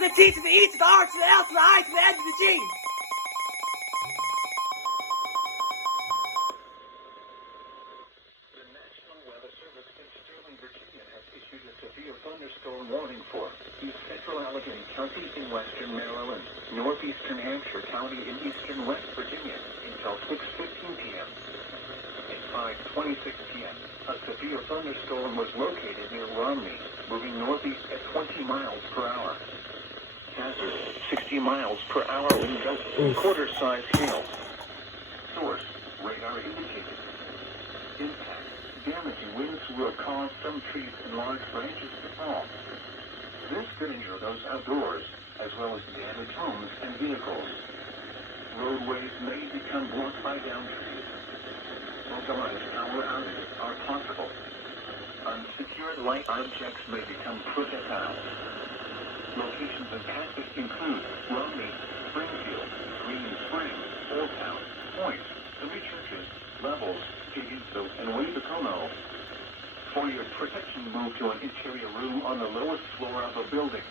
to the T to the E to the R to the L to the I to the N to the G. The National Weather Service in Sterling, Virginia has issued a severe thunderstorm warning for East Central Allegheny County in western Maryland, northeastern Hampshire County in eastern West Virginia until 6:15 p.m. At 5:26 p.m., a severe thunderstorm was located near Romney, moving northeast at 20 miles per hour. Hazard, 60 miles per hour wind gusts, quarter-size hail. Source, radar indicated. Impact, damaging winds will cause some trees and large branches to fall. This could injure those outdoors, as well as damage homes and vehicles. Roadways may become blocked by downed trees. Localized power outages are possible. Unsecured light objects may become projectiles. Locations of hazards include Romney, Springfield, Green Springs, Old Town, Point, Three Churches, Levels, Gainesville, and Waipacono. For your protection, move to an interior room on the lowest floor of a building.